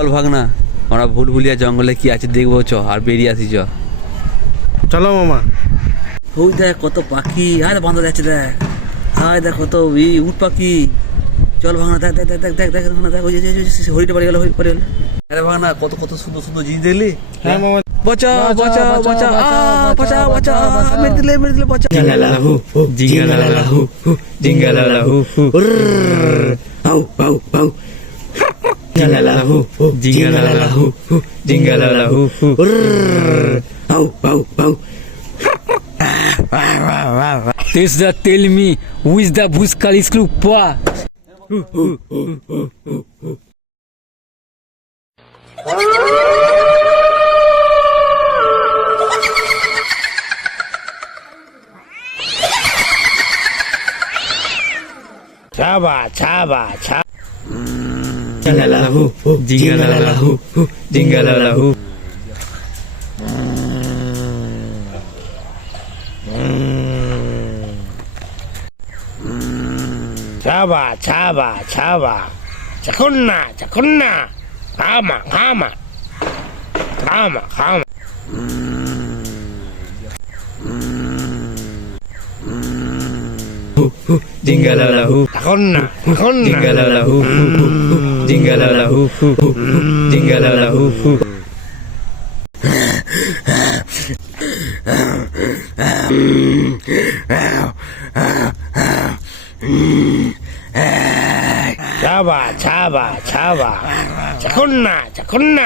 চল ভাগ না, আমরা ভুলভুলিয়া জঙ্গলে কি আছে দেখবো, চ আর বেরিয়ে আসি চ। চলো মামা। ওই দেখ কত পাখি, আর বাঁধা যাচ্ছে দেখ, হায় দেখ কত উট পাখি। চল ভাঙনা, দেখ দেখ দেখ দেখ দেখ ভাঙনা, দেখ ওই যে হরিটা বাড়ি গেল, হরি বাড়ি গেল। আরে ভাঙনা কত কত সুন্দর সুন্দর জিনিস দেখলি। হ্যাঁ মামা। বাঁচা বাঁচা বাঁচা, বাঁচা বাঁচা, মেরে দিলে বাঁচা। জিঙ্গালালাহু জিঙ্গালালাহু জিঙ্গালালাহু আউ আউ আউ জিঙ্গালালাহু জিঙ্গালালাহু জিঙ্গালালাহু আউ আউ আউ Testa tell me who is the Buscalis Clupa? Chaba chaba chaba Jiнгalalahu jiнгalalahu jiнгalalahu Chaba chaba chaba Chakuna chakuna Kama kama Kama kama Jiнгalalahu Chakuna chakuna Jiнгalalahu Jiнгalalahu Jiнгalalahu Chaba chaba chaba Chakuna chakuna